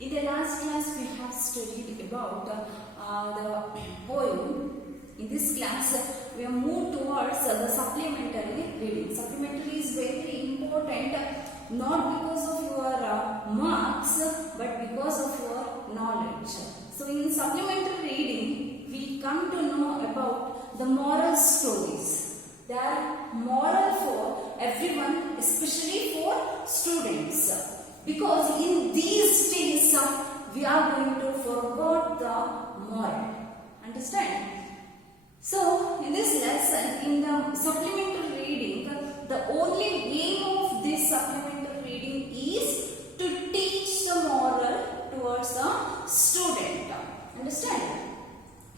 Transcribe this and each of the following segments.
In the last class, we have studied about the poem. In this class, we have moved towards the supplementary reading. Supplementary is very important, not because of your marks, but because of your knowledge. So, in supplementary reading, we come to know about the moral stories. They are moral for everyone, especially for students. Because in these days we are going to forget the moral. Understand? So in this lesson, in the supplementary reading, the only aim of this supplementary reading is to teach the moral towards the student. Understand?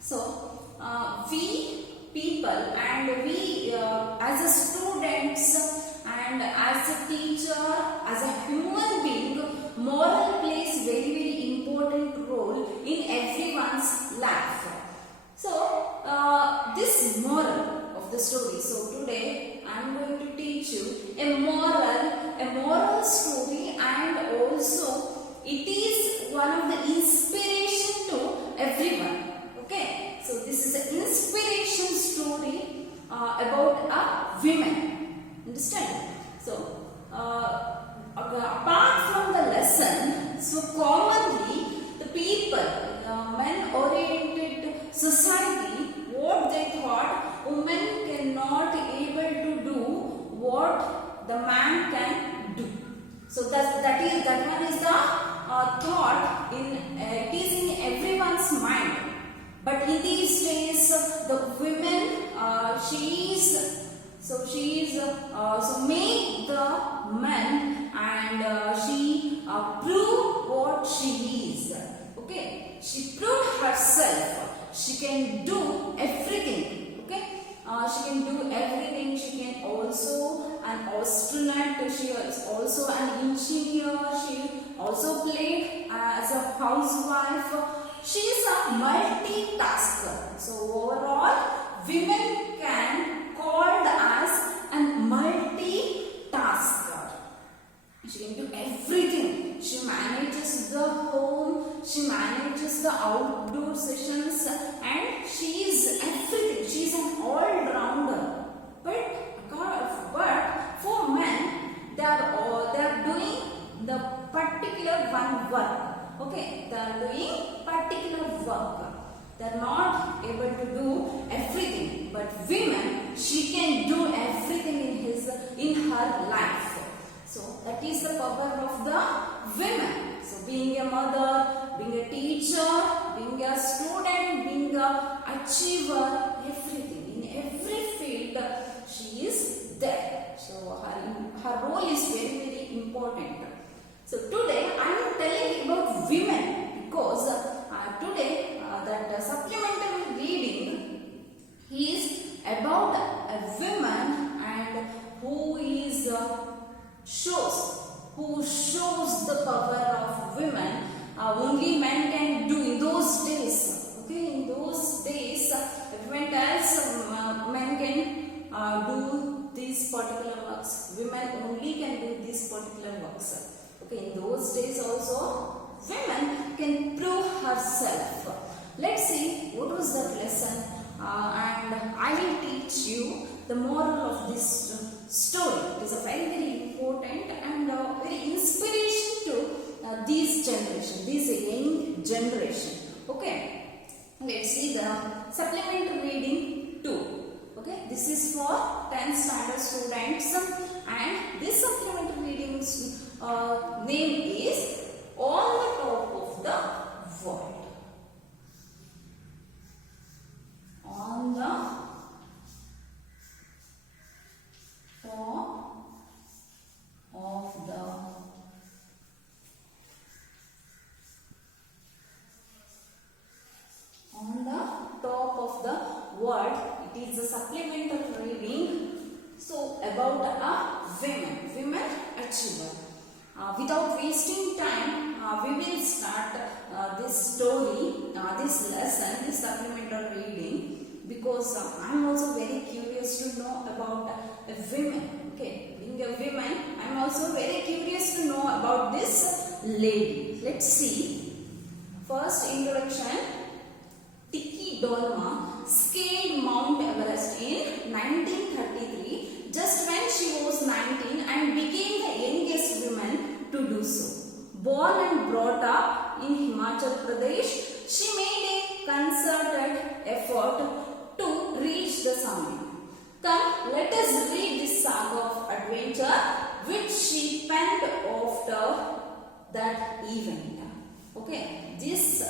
So we people and we as a students and as a teacher, as a human being, moral plays very important role in everyone's life. So this moral of the story. So today I am going to teach you a moral story, and also it is one of the inspiration to everyone. Okay, so this is an inspiration story about a woman. Understand? So, apart from the lesson, so commonly the people, men-oriented society, what they thought, women cannot able to do what the man can do. So that one is the thought it is in everyone's mind. But in these days, the women, so make the men and she prove what she is. Okay, she proved herself. She can do everything. Okay, she can do everything. She can also an astronaut. She is also an engineer. She also played as a housewife. She is a multitasker. So overall, women can called as a multitasker. She can do everything. She manages the home, she manages the outdoor sessions, and she is everything. She is an all-rounder. But for men, they are doing the particular one work. Okay, they are doing particular work. They are not able to do everything. But women, she can do everything in her life. So that is the power of the women. So being a mother, being a teacher, being a student, being a achiever, everything, in every field, she is there. So her role is very important. So today I am telling about women because today that supplementary reading is about a woman and who shows the power of women. Only men can do in those days. Okay, in those days, everyone else men can do these particular works. Women only can do these particular works. Okay, in those days also, women can prove herself. Let's see what was that lesson, and I will teach you the moral of this story. It is a very important and very inspiration to this young generation. Okay, let's see the supplementary reading 2. Okay, this is for 10th standard students, and this supplementary reading's name is On the Top of the World. On the top of the world. It is a supplementary reading. So about a women achiever. Without wasting time, we will start this story, this lesson, this supplementary reading, because I am also very curious to know about women. Okay, being a woman, I am also very curious to know about this lady. Let's see. First introduction. Dicky Dolma scaled Mount Everest in 1933, just when she was 19, and became the youngest woman to do so. Born and brought up in Himachal Pradesh, she made a concerted effort to reach the summit. Come, let us read this saga of adventure which she penned after that event. Okay, this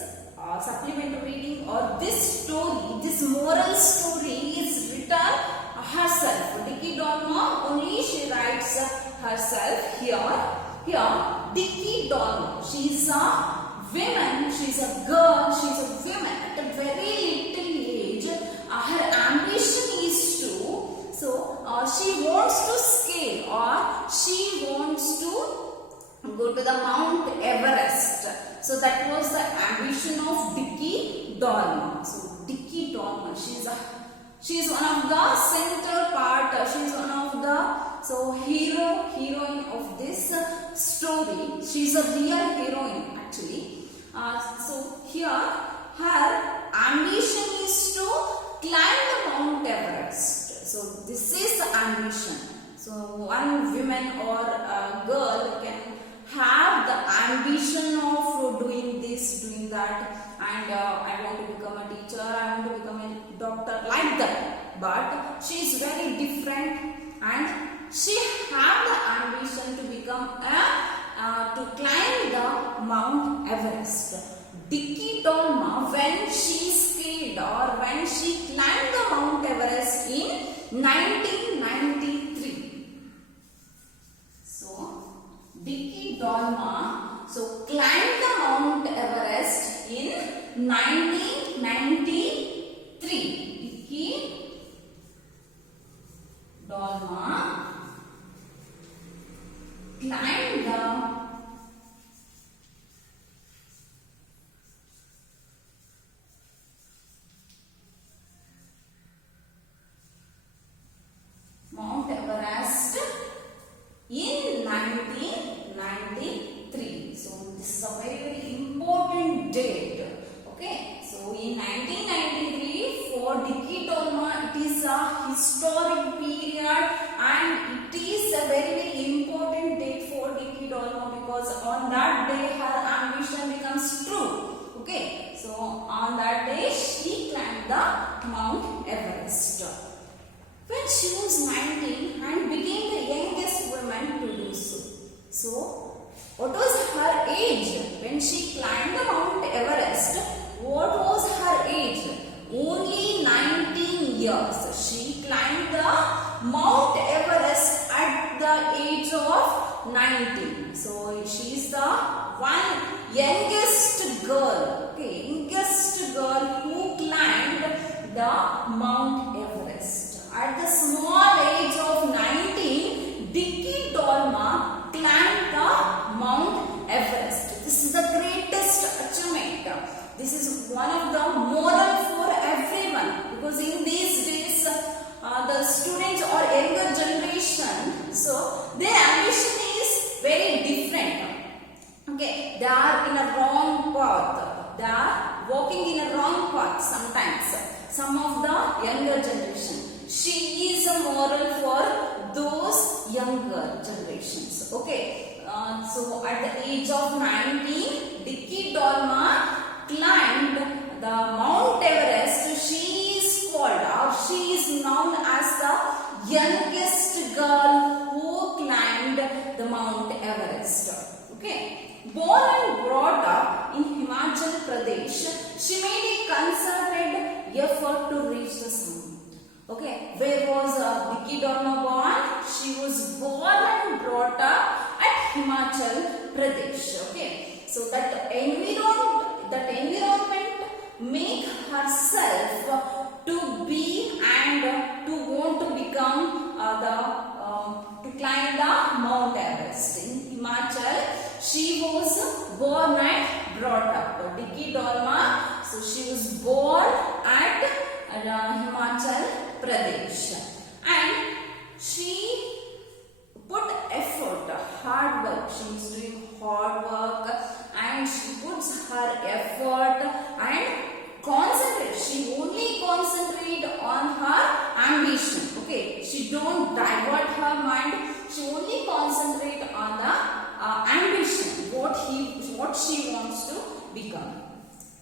supplementary reading or this story, this moral story is written herself. Dicky Dolma only she writes herself here. Here, Dicky Dolma, she is a woman, she is a girl, she is a woman at a very little age. Her ambition is to, she wants to scale or she wants to go to the Mount Everest. So that was the ambition of Dicky Dolma. So Dicky Dolma, she is one of the center part. She is one of the heroine of this story. She is a real heroine actually. So here her ambition is to climb the Mount Everest. So this is the ambition. So one woman or a girl can have the ambition of doing this, doing that, and I want to become a teacher, I want to become a doctor, like that. But she is very different, and she have the ambition to become to climb the Mount Everest. Dicky Dolma, when she scaled or when she climbed the Mount Everest in 1993. So Dicky Dolma climbed the Mount Everest in 1993. Dicky Dolma climbed the Mount Everest in 1993. So this is a very important date. Okay. So in 1993 for Dicky Dolma it is a historic period and it is a very important date for Dicky Dolma because on that day her ambition becomes true. Okay. So on that day she climbed the Mount Everest. When she was 19 and became the youngest woman to do so. So, what was her age when she climbed the Mount Everest? What was her age? Only 19 years. She climbed the Mount Everest at the age of 19. So, she is the one youngest girl, okay, youngest girl who climbed the Mount Everest. At the small age of 19, Dicky Dolma climbed the Mount Everest. This is the greatest achievement. This is one of the moral for everyone because in these days the students or younger generation, so their ambition is very different. Okay, they are in a wrong path. They are walking in a wrong path sometimes. Some of the younger generation. She is a moral for those younger generations. Okay. So at the age of 19, Dicky Dolma climbed the Mount Everest. She is called or she is known as the youngest girl who climbed the Mount Everest. Okay. Born and brought up in Himachal Pradesh, she made a concerted effort to reach the summit. Okay, where was Dicky Dolma born? She was born and brought up at Himachal Pradesh. Okay, so that environment make herself to be and to want to become to climb the Mount Everest in Himachal. She was born and brought up. Dicky Dolma, so she was born at Himachal Pradesh, and she put effort, hard work. She is doing hard work her effort and concentrate. She only concentrate on her ambition. Okay, she don't divert her mind. She only concentrate on the ambition, what she wants to become.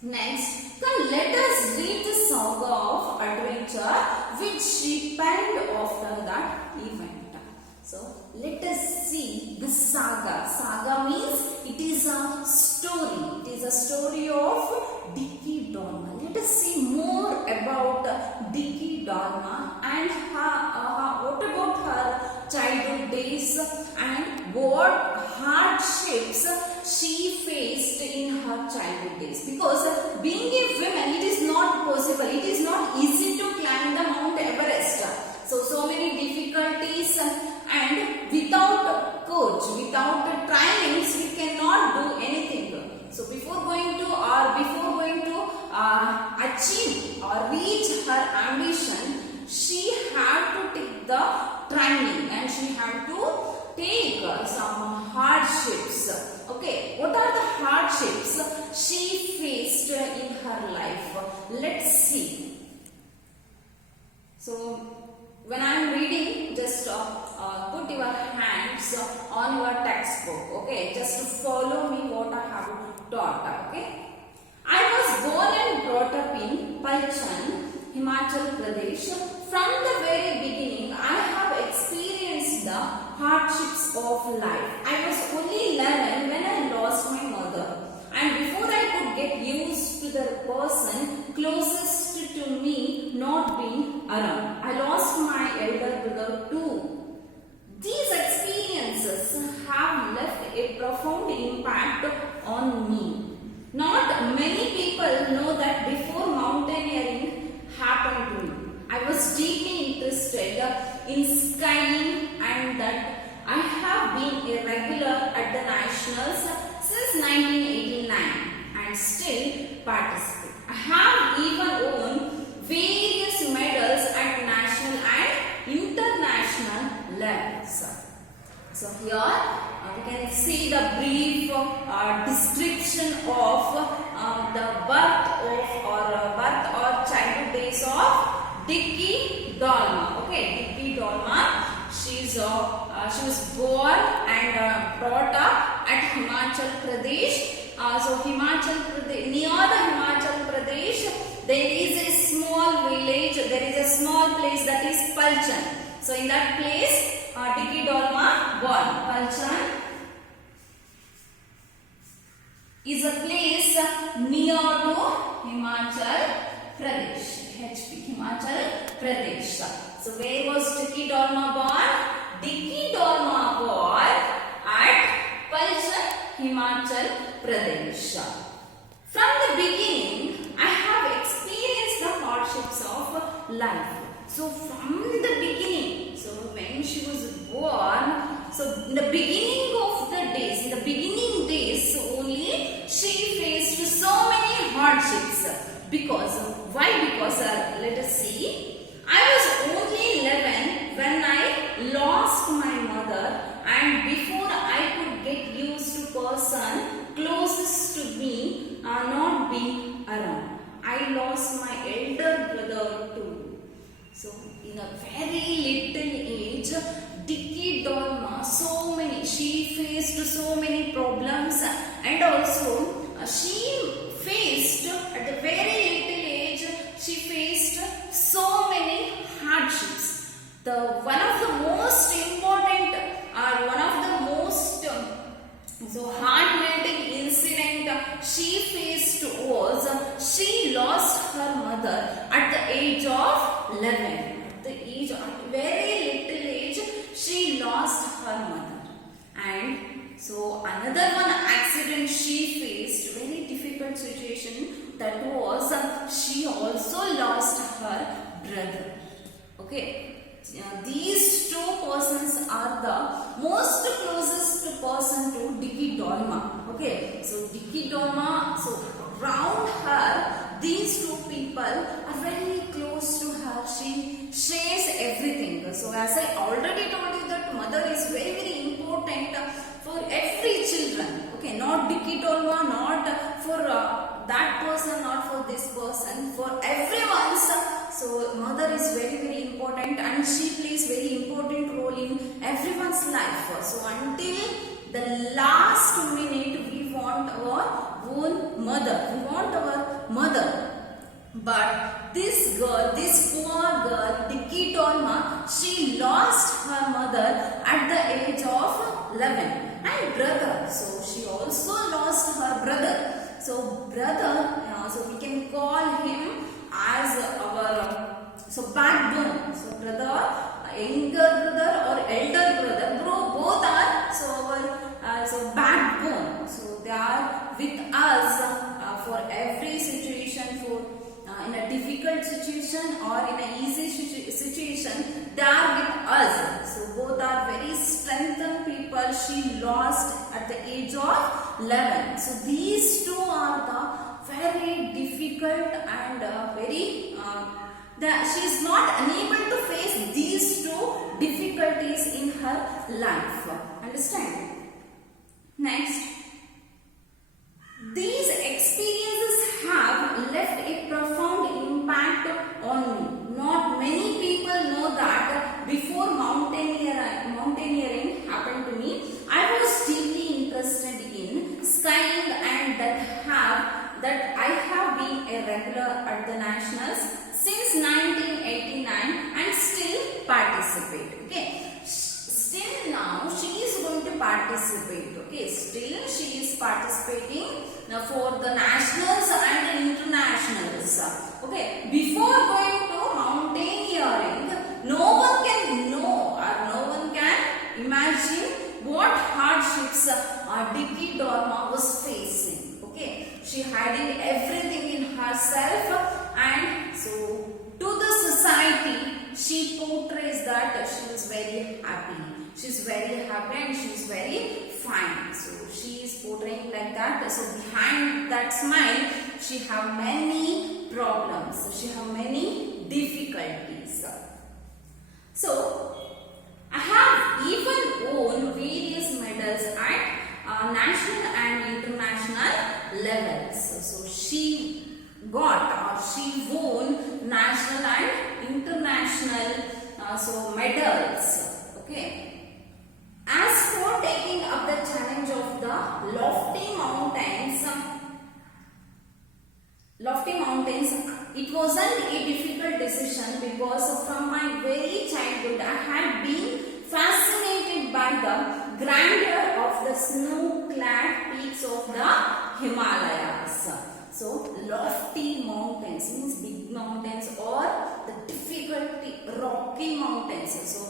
Next, come let us read the saga of adventure which she penned after that event. So let us see the saga. Saga means it is a story. It is a story of Dickie Dorma. Let us see more about Dickie Dorma and what about her childhood days and what hardships she faced in her childhood days. Because being a woman, it is not possible. It is not easy to climb the Mount Everest. So many difficulties, and without coach, without trainings, we cannot do anything. So before going to achieve or reach her ambition, she had to take the training and she had to take some hardships. Okay, what are the hardships she faced in her life? Let's see. So when I am reading, just put your hands on your textbook. Okay, just follow me what I have taught. Okay, I was born and brought up in Palchan, Himachal Pradesh. From the very beginning, I have experienced the hardships of life. I was only 11 when I lost my mother, and before I could get used to the person closest to me not being around, I lost my elder brother too. These experiences have left a profound impact on me. Not many people know that before mountaineering happened to me, I was deeply interested in skiing, and that I have been a regular at the nationals since 1989 and still participate. I have even won various medals at national and international levels. So here we can see the brief description of the birth or childhood days of Dickie Dorma. Okay, Dickie Dorma. She was born and brought up at Himachal Pradesh. So Himachal Pradesh, near the Himachal Pradesh, there is a small village. There is a small place that is Palchan. So in that place, Dickie Dorma born. Palchan is a place near to Himachal Pradesh. HP, Himachal Pradesh. So where was Dickie Dorma born? Dickie Dorma born at Palchan, Himachal Pradesh. From the beginning, I have experienced the hardships of life. So from the beginning, so when she was born, so in the beginning of the days, in the beginning days only, she faced so many hardships. Because, why? Because, let us see. I was only 11 when I lost my mother, and before I could get used to person closest to me not being around, I lost my elder brother too. So in a very little age, Dickie Dorma, she faced so many problems, and also she faced at the very little age, she faced so many hardships. One of the most important or one of the most heart-melting incident she faced was she lost her mother at the age of 11. At very little age, she lost her mother. And so another one accident she faced, very difficult situation, that was she also lost her brother. Okay. These two persons are the most closest person to Dickie Dorma. Okay, so Dickie Dorma, so around her, these two people are very close to her. She shares everything. So as I already told you that mother is very, very important for every children. Okay, not Dickie Dorma, not for that person, not for this person, for everyone's. So mother is very important, and she plays very important role in everyone's life. So until the last minute we want our own mother, we want our mother. But this girl, this poor girl, Dicky Torma, she lost her mother at the age of 11, and brother. So she also lost her brother. So brother, so we can call him as our backbone. So brother, younger brother or elder brother, both are our backbone. So they are with us for every situation, for in a difficult situation or in an easy situation, they are with us. So both are very strengthened people. She lost at the age of 11. So these two are the very difficult and she is not unable to face these two difficulties in her life. Understand? Next, these experiences have left a profound impact on me. Not many people know that before mountaineering happened to me, I was deeply interested in skiing, and that I have been a regular at the nationals since 1989 and still participate. Okay. Still now she is going to participate. Okay, still she is participating for the nationals and internationals. Okay, before going to mountaineering, no one can know or no one can imagine what hardships Dicky Torma was facing. Okay, she hiding everything in herself, and so to the society she portrays that she is very happy. She is very happy and she is very fine. So she is portraying like that. So behind that smile, she have many problems. She have many difficulties. So I have even won various medals at national and international levels. So she got or she won national and international medals. Okay. As for taking up the challenge of the lofty mountains, it wasn't a difficult decision because from my very childhood I had been fascinated by the grandeur of the snow-clad peaks of the Himalayas. So lofty mountains means big mountains or the rocky mountains. So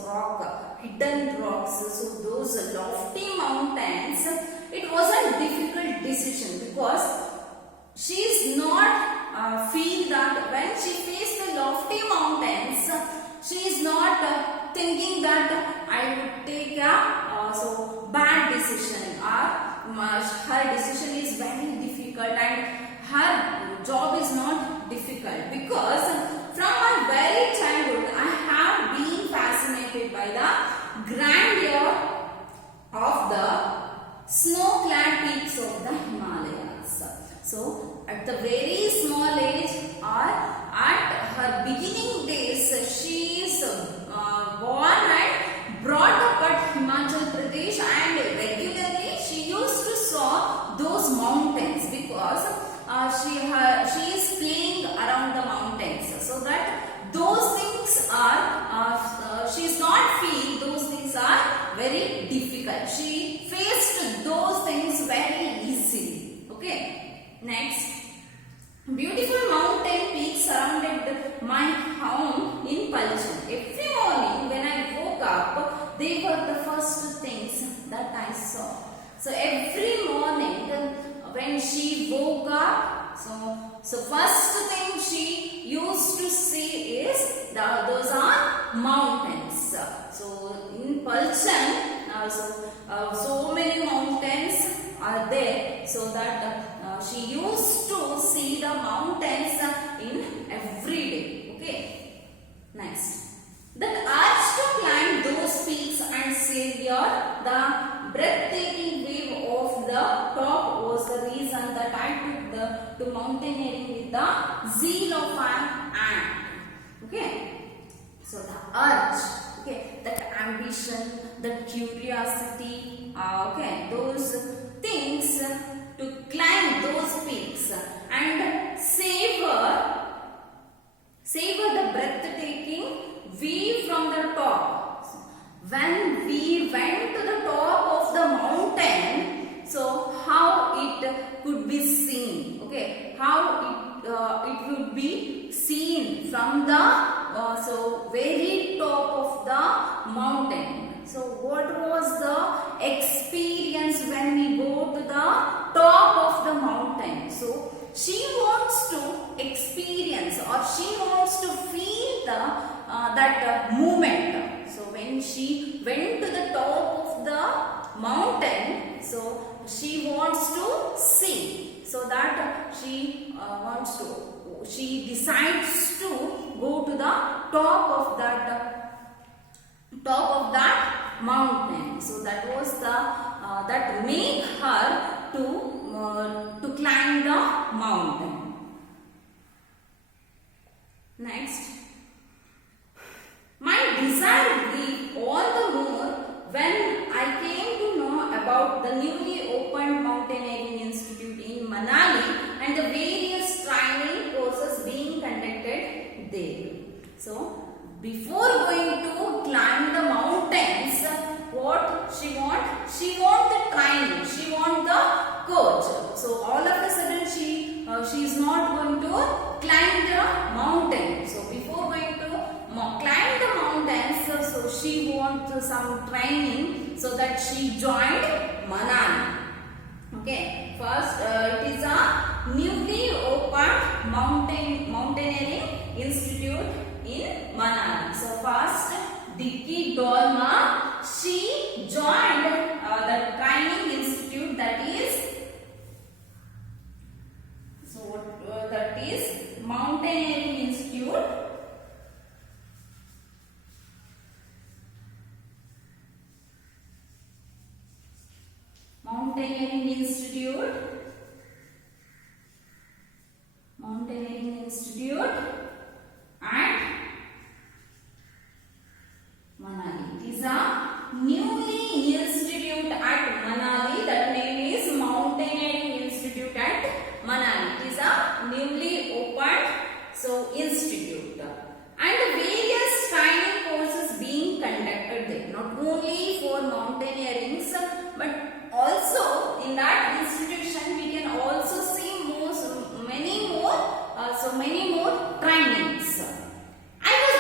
hidden rocks. So those lofty mountains, it was a difficult decision because she is not feel that when she faced the lofty mountains, she is not thinking that I would take a bad decision, or her decision is very difficult and her job is not difficult, because from my very childhood I have been fascinated by the grandeur of the snow-clad peaks of the Himalayas. So at the very small age or at her beginning days, she is born and brought up at Himachal Pradesh, and regularly she used to saw those mountains because she is playing around the mountains, so that those things are she is not feel those things are very difficult. She faced those things very easily. Okay. Next, beautiful mountain peaks surrounded my home in Palchan. Every morning when I woke up, they were the first things that I saw. So every morning when she woke up, so first thing she used to see is those are mountains. So in Palchan, so many mountains are there, so that she used to see the mountains in every day. Okay. Next, that urge to climb those peaks and savor the breathtaking view of the top was the reason that I took the to mountaineering with the zeal of an ant. Okay, so the urge, okay, that ambition, that curiosity, okay, those things to climb those peaks and savor the breathtaking view from the top. When we went to the top of the mountain, so how it could be seen, okay, how it would be seen from the so very top of the mountain. So what was the experience when we go to the top of the mountain? So she wants to experience, or she wants to feel the that movement. So when she went to the top of the mountain, so she wants to see, so that she decides to go to the top of that mountain. So that was the that made her to climb the mountain. Next, my desire grew all the more when I came to know about the newly opened Mountaineering Institute in Manali and the various training courses being conducted there. So before going to climb the mountains, what she want? She want the training. She want the coach. So all of a sudden she is not going to climb the mountain. So before going to climb the mountains, so she want some training, so that she joined Manali. Okay, first it is a newly opened mountaineering institute in Manali. So first Dicky Dolma, she joined the training institute, that is Mountaineering Institute. Mountaineering Institute at Manali. It is a newly institute at Manali. That name is Mountaineering Institute at Manali. It is a newly opened institute, and various training courses being conducted there. Not only for mountaineering, but also in that institution we can also see many more training.